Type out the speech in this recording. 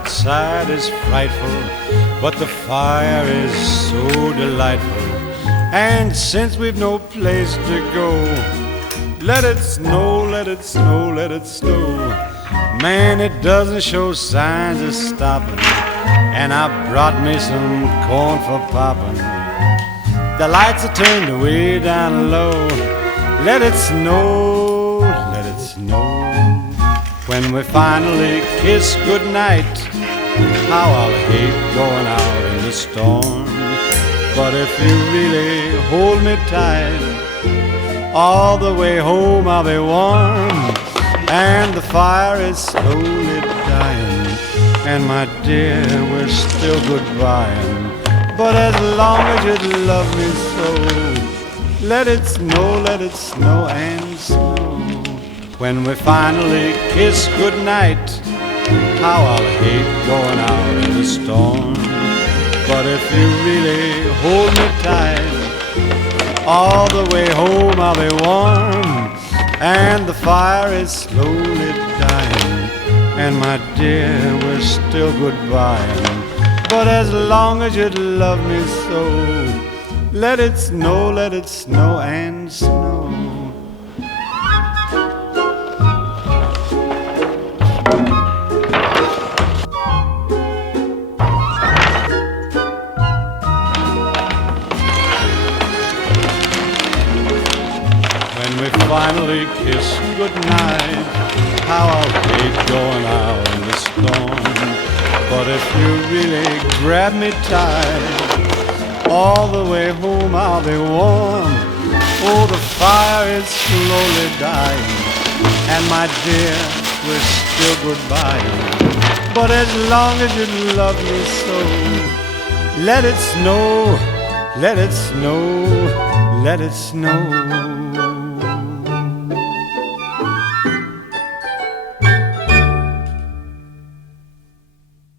outside is frightful, but the fire is so delightful. And since we've no place to go, let it snow, let it snow, let it snow. Man, it doesn't show signs of stopping, and I brought me some corn for popping. The lights are turned way down low. Let it snow, let it snow. When we finally kiss goodnight, how I'll hate going out in the storm. But if you really hold me tight, all the way home I'll be warm. And the fire is slowly dying, and my dear, we're still goodbying. But as long as you love me so, let it snow and snow. When we finally kiss goodnight, how I'll hate going out in the storm. But if you really hold me tight, all the way home I'll be warm. And the fire is slowly dying, and my dear, we're still goodbying. But as long as you love me so, let it snow and snow. Finally kiss goodnight, how I'll hate going out in the storm. But if you really grab me tight, all the way home I'll be warm. Oh, the fire is slowly dying, and my dear, we're still goodbying. But as long as you love me so, let it snow, let it snow, let it snow.